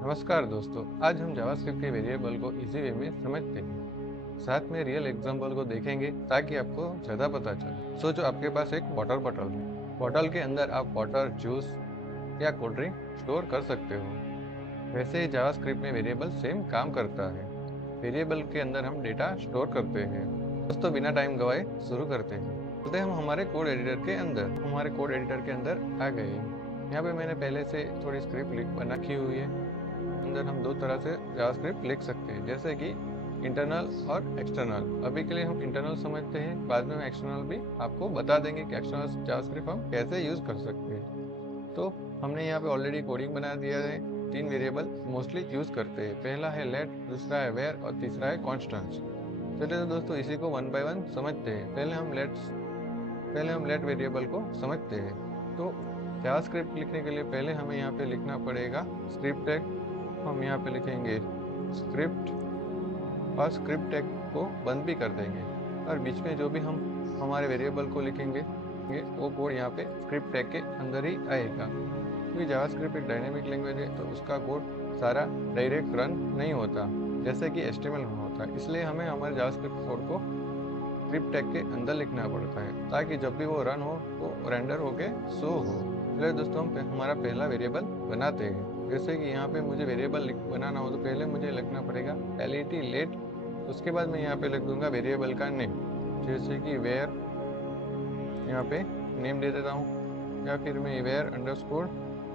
नमस्कार दोस्तों, आज हम जावास्क्रिप्ट के वेरिएबल को इजी वे में समझते हैं। साथ में रियल एग्जांपल को देखेंगे ताकि आपको ज़्यादा पता चले। सोचो आपके पास एक वाटर बॉटल है। बॉटल के अंदर आप वाटर, जूस या कोल्ड ड्रिंक स्टोर कर सकते हो। वैसे ही जावास्क्रिप्ट में वेरिएबल सेम काम करता है। वेरिएबल के अंदर हम डेटा स्टोर करते हैं। दोस्तों बिना टाइम गवाए शुरू करते हैं। चलते हम हमारे कोड एडिटर के अंदर। हमारे कोड एडिटर के अंदर आ गए हैं। यहाँ पे मैंने पहले से थोड़ी स्क्रिप्ट बना रखी हुई है। अंदर हम दो तरह से जावास्क्रिप्ट लिख सकते हैं, जैसे कि इंटरनल और एक्सटर्नल। अभी के लिए हम इंटरनल समझते हैं, बाद में हम एक्सटर्नल भी आपको बता देंगे कि एक्सटर्नल जावास्क्रिप्ट हम कैसे यूज कर सकते हैं। तो हमने यहाँ पे ऑलरेडी कोडिंग बना दिया है। 3 वेरिएबल मोस्टली यूज करते हैं। पहला है लेट, दूसरा है वेयर और तीसरा है कॉन्स्टेंट्स। चलिए तो दोस्तों इसी को वन बाय वन समझते हैं। पहले हम लेट वेरिएबल को समझते हैं। तो जावास्क्रिप्ट लिखने के लिए पहले हमें यहाँ पे लिखना पड़ेगा स्क्रिप्ट टैग। हम यहाँ पे लिखेंगे स्क्रिप्ट और स्क्रिप्ट टैग को बंद भी कर देंगे, और बीच में जो भी हम हमारे वेरिएबल को लिखेंगे वो कोड यहाँ पे स्क्रिप्ट टैग के अंदर ही आएगा। क्योंकि जावास्क्रिप्ट एक डायनेमिक लैंग्वेज है, तो उसका कोड सारा डायरेक्ट रन नहीं होता जैसे कि HTML में होता है। इसलिए हमें हमारे जावास्क्रिप्ट कोड को स्क्रिप्ट टैग के अंदर लिखना पड़ता है, ताकि जब भी वो रन हो तो रेंडर होके शो हो। चलिए दोस्तों हम हमारा पहला वेरिएबल बनाते हैं। जैसे कि यहाँ पे मुझे वेरिएबल बनाना हो तो पहले मुझे लिखना पड़ेगा let लेट। उसके बाद मैं यहाँ पे लिख दूंगा वेरिएबल का नेम, जैसे कि वेयर, यहाँ पे नेम दे देता हूँ, या फिर मैं वेयर अंडरस्कोर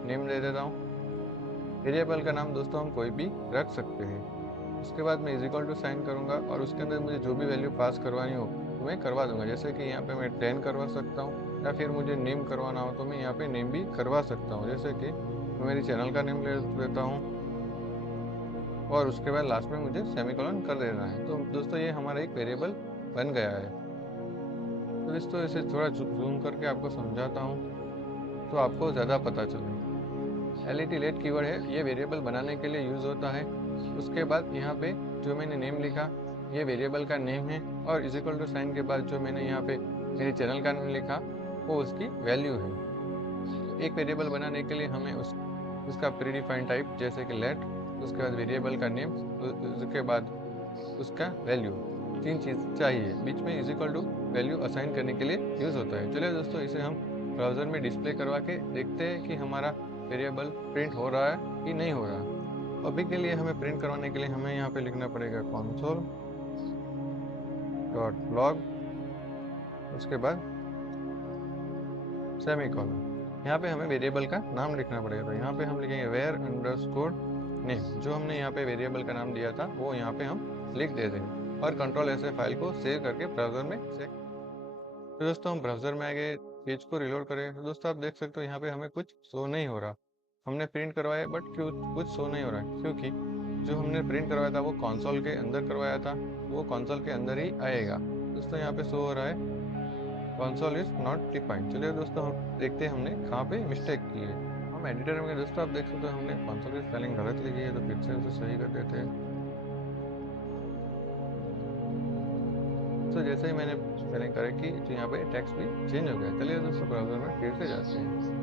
नेम दे देता हूँ। वेरिएबल का नाम दोस्तों हम कोई भी रख सकते हैं। उसके बाद मैं इक्वल टू साइन करूँगा, और उसके अंदर मुझे जो भी वैल्यू पास करवानी हो तो मैं करवा दूंगा। जैसे कि यहाँ पे मैं 10 करवा सकता हूँ, या फिर मुझे नेम करवाना हो तो मैं यहाँ पे नेम भी करवा सकता हूँ। जैसे कि मैं मेरी चैनल का नेम ले लेता हूँ, और उसके बाद लास्ट में मुझे सेमीकोलन कर देना है। तो दोस्तों ये हमारा एक वेरिएबल बन गया है। तो दोस्तों इसे थोड़ा जूम करके आपको समझाता हूँ तो आपको ज़्यादा पता चले। लेट कीवर्ड है, ये वेरिएबल बनाने के लिए यूज होता है। उसके बाद यहाँ पे जो मैंने नेम लिखा ये वेरिएबल का नेम है, और इक्वल टू साइन के बाद जो मैंने यहाँ पे मेरे चैनल का नेम लिखा वो उसकी वैल्यू है। एक वेरिएबल बनाने के लिए हमें उसका प्रीडिफाइंड टाइप जैसे कि लेट, उसके बाद वेरिएबल का नेम, उसके बाद उसका वैल्यू, 3 चीज चाहिए। बीच में इक्वल टू वैल्यू असाइन करने के लिए यूज होता है। चलिए दोस्तों इसे हम ब्राउजर में डिस्प्ले करवा के देखते हैं कि हमारा वेरिएबल प्रिंट हो रहा है कि नहीं हो रहा। अभी के लिए हमें प्रिंट करवाने के लिए हमें यहाँ पे लिखना पड़ेगा console डॉट लॉग, उसके बाद सेमीकोलन। यहाँ पे हमें वेरिएबल का नाम लिखना पड़ेगा। तो यहाँ पे हम लिखेंगे वेयर अंडरस्कोर नेम। जो हमने यहाँ पे वेरिएबल का नाम दिया था वो यहाँ पे हम लिख दे देंगे, और कंट्रोल ऐसे फाइल को सेव करके ब्राउजर में से। तो दोस्तों हम ब्राउजर में आ गए, पेज को रिलोड करें तो दोस्तों आप देख सकते हो यहाँ पे हमें कुछ शो नहीं हो रहा। हमने प्रिंट करवाया बट क्यों कुछ शो नहीं हो रहा है, क्योंकि जो हमने प्रिंट करवाया था वो कंसोल के अंदर करवाया था, वो कंसोल के अंदर ही आएगा। दोस्तों यहाँ पे शो हो रहा है कंसोल इज नॉट डिफाइंड। चलिए दोस्तों हम देखते हैं हमने कहाँ पे मिस्टेक की है। हम एडिटर में दोस्तों आप देख सकते हो हमने कंसोल की स्पेलिंग गलत लिखी है, तो फिर से उसे सही कर देते हैं। तो जैसे ही मैंने स्पेलिंग करेक्ट की तो यहाँ पे टेक्स्ट भी चेंज हो गया। चलिए दोस्तों ब्राउजर में फिर से जाते हैं।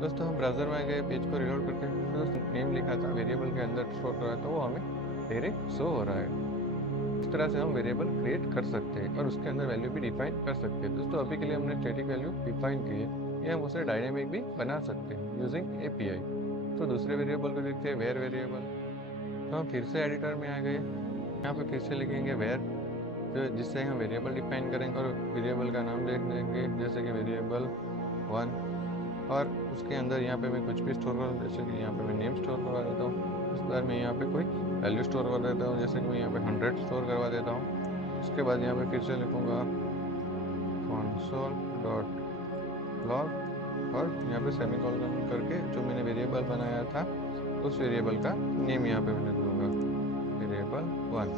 दोस्तों हम ब्राउजर में गए, पेज को रिलोड करते हैं। तो दोस्तों नेम लिखा था वेरिएबल के अंदर स्टोर करा था वो हमें डायरेक्ट शो हो रहा है। इस तरह से हम वेरिएबल क्रिएट कर सकते हैं और उसके अंदर वैल्यू भी डिफाइन कर सकते हैं। दोस्तों अभी के लिए हमने स्टैटिक वैल्यू डिफाइन की है, ये हम उसे डायनेमिक भी बना सकते हैं यूजिंग API। तो दूसरे वेरिएबल को देखते हैं वेयर वेरिएबल। तो हम फिर से एडिटर में आ गए, यहाँ पे फिर से लिखेंगे वेयर, तो जिससे हम वेरिएबल डिफाइन करेंगे, और वेरिएबल का नाम लिख देंगे जैसे कि वेरिएबल 1। और उसके अंदर यहाँ पे मैं कुछ भी स्टोर करूँ, जैसे कि यहाँ पे मैं नेम स्टोर करवा देता हूँ। इस बार मैं यहाँ पे कोई वैल्यू स्टोर कर देता हूँ, जैसे कि मैं यहाँ पे 100 स्टोर करवा देता हूँ। उसके बाद यहाँ पे फिर से लिखूँगा console डॉट लॉग, और यहाँ पे सेमीकोलन करके जो मैंने वेरिएबल बनाया था उस वेरिएबल का नेम यहाँ पे मैंने दूंगा वेरिएबल 1।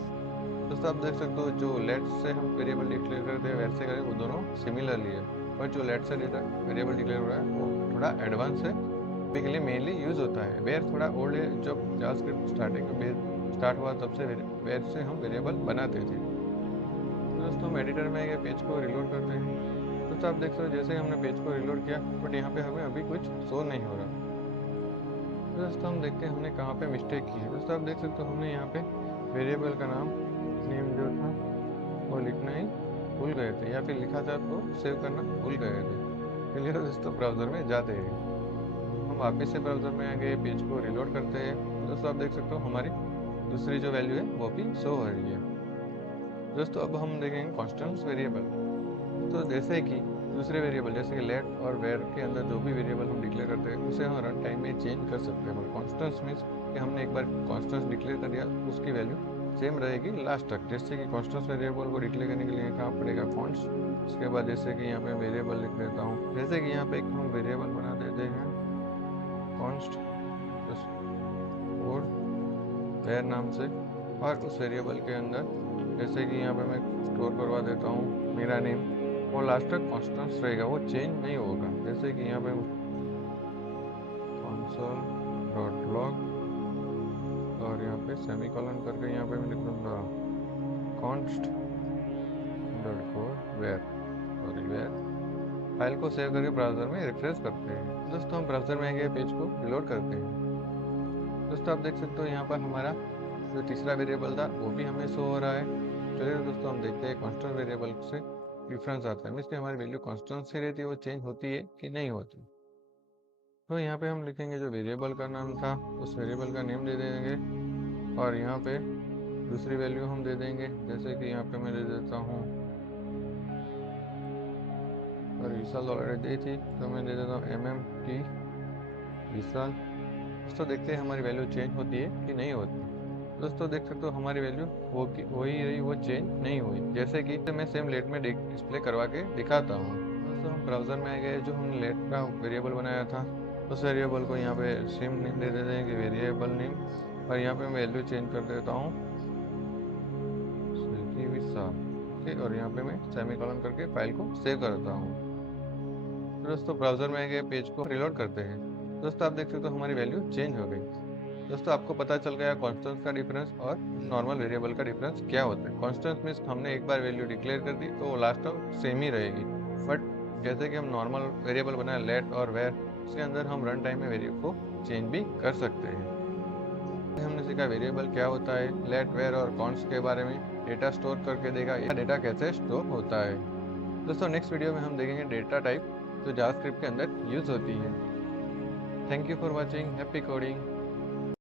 दोस्तों आप देख सकते हो जो लेट से हम वेरिएबल डिक्लेयर करते हैं वैसे करें वो दोनों सिमिलरली है, पर जो लेट से वेरिएबल डिक्लेयर हो रहा है वो थोड़ा एडवांस है, के लिए मेनली यूज होता है। वेयर थोड़ा ओल्ड है, जब जावास्क्रिप्ट स्टार्ट हुआ तब से वेयर से हम वेरिएबल बनाते थे। तो दोस्तों हम एडिटर में गए, पेज को रिलोड करते हैं। दोस्तों आप देख सकते हो जैसे हमने पेज को रिलोड किया बट यहाँ पे हमें अभी कुछ शो नहीं हो रहा। दोस्तों हम देखते हैं हमने कहाँ पे मिस्टेक की है। दोस्तों आप देख सकते हो हमने यहाँ पे वेरिएबल का नाम नेम जो था वो लिखना ही भूल गए थे, या फिर लिखा था तो सेव करना भूल गए थे। चलिए दोस्तों ब्राउज़र में जाते हैं, हम वापस से ब्राउज़र में आ गए, पेज को रिलोड करते हैं। दोस्तों आप देख सकते हो हमारी दूसरी जो वैल्यू है वो भी शो हो रही है। दोस्तों अब हम देखेंगे कॉन्स्टेंट्स वेरिएबल। तो जैसे कि दूसरे वेरिएबल जैसे कि लेट और वेर के अंदर जो भी वेरिएबल हम डिक्लेयर करते हैं उसे हम रन टाइम में चेंज कर सकते हैं। कॉन्स्टेंट्स मीन्स कि हमने एक बार कॉन्स्टेंट्स डिक्लेयर कर दिया, उसकी वैल्यू सेम रहेगी लास्ट तक। जैसे कि कॉन्स्टेंट्स वेरिएबल को डिक्लेयर करने के लिए कहाँ पड़ेगा कॉन्स्ट। उसके बाद जैसे कि यहाँ पे वेरिएबल लिख देता हूँ, जैसे कि यहाँ पे एक हम वेरिएबल बना देते हैं कॉन्स्ट और वेर नाम से, और उस वेरिएबल के अंदर जैसे कि यहाँ पे मैं स्टोर करवा देता हूँ मेरा नेम, और लास्ट तक कॉन्स्टेंट्स रहेगा, वो चेंज नहीं होगा। जैसे कि यहाँ पे console.log और यहाँ पे सेमीकोलन करके यहाँ पे मैं लिख दूंगा const where, sorry where। File को सेव करके ब्राउजर में रिफ्रेश करते हैं। दोस्तों हम ब्राउजर में आगे पेज को रिलोड करते हैं। दोस्तों आप देख सकते हो यहाँ पर हमारा जो तीसरा वेरिएबल था वो भी हमें शो हो रहा है। चलिए दोस्तों हम देखते हैं कांस्टेंट वेरिएबल से डिफरेंस आता है, मीन्स कि हमारी वैल्यू कांस्टेंट से रहती है, वो चेंज होती है कि नहीं होती। तो यहाँ पे हम लिखेंगे जो वेरिएबल का नाम था उस वेरिएबल का नेम दे देंगे, और यहाँ पे दूसरी वैल्यू हम दे देंगे। जैसे कि यहाँ पे मैं दे देता हूँ, और विशाल ऑलरेडी दी थी तो मैं दे देता हूँ MMT विशाल। दोस्तों देखते हैं हमारी वैल्यू चेंज होती है कि नहीं होती। दोस्तों देख सकते हो हमारी वैल्यू हो ही रही, वो चेंज नहीं हुई। जैसे कि मैं सेम लेट में डिस्प्ले करवा के दिखाता हूँ। दोस्तों हम ब्राउजर में आ गए, जो हमने लेट का वेरिएबल बनाया था उस वेरिएबल को यहाँ पे सेम नेम दे देते हैं कि वेरिएबल नेम, और यहाँ पे मैं वैल्यू चेंज कर देता हूँ ओके, और यहाँ पे मैं सेमीकोलन करके फाइल को सेव करता हूँ। दोस्तों ब्राउजर में आ गए, पेज को रिलोड करते हैं। दोस्तों आप देख सकते हो हमारी वैल्यू चेंज हो गई। दोस्तों आपको पता चल गया कॉन्स्टेंट्स का डिफरेंस और नॉर्मल वेरिएबल का डिफरेंस क्या होता है। कॉन्स्टेंट्स मीन्स हमने एक बार वैल्यू डिक्लेयर कर दी तो वो लास्ट तक सेम ही रहेगी, बट जैसे कि हम नॉर्मल वेरिएबल बनाए लेट और वेर, उसके अंदर हम रन टाइम में वेरिएबल को चेंज भी कर सकते हैं। हमने सीखा वेरिएबल क्या होता है, लेट वेर और कॉन्स्ट के बारे में, डेटा स्टोर करके देखा या डेटा कैसे स्टोर होता है। दोस्तों नेक्स्ट वीडियो में हम देखेंगे डेटा टाइप जो जावास्क्रिप्ट के अंदर यूज होती है। Thank you for watching, happy coding.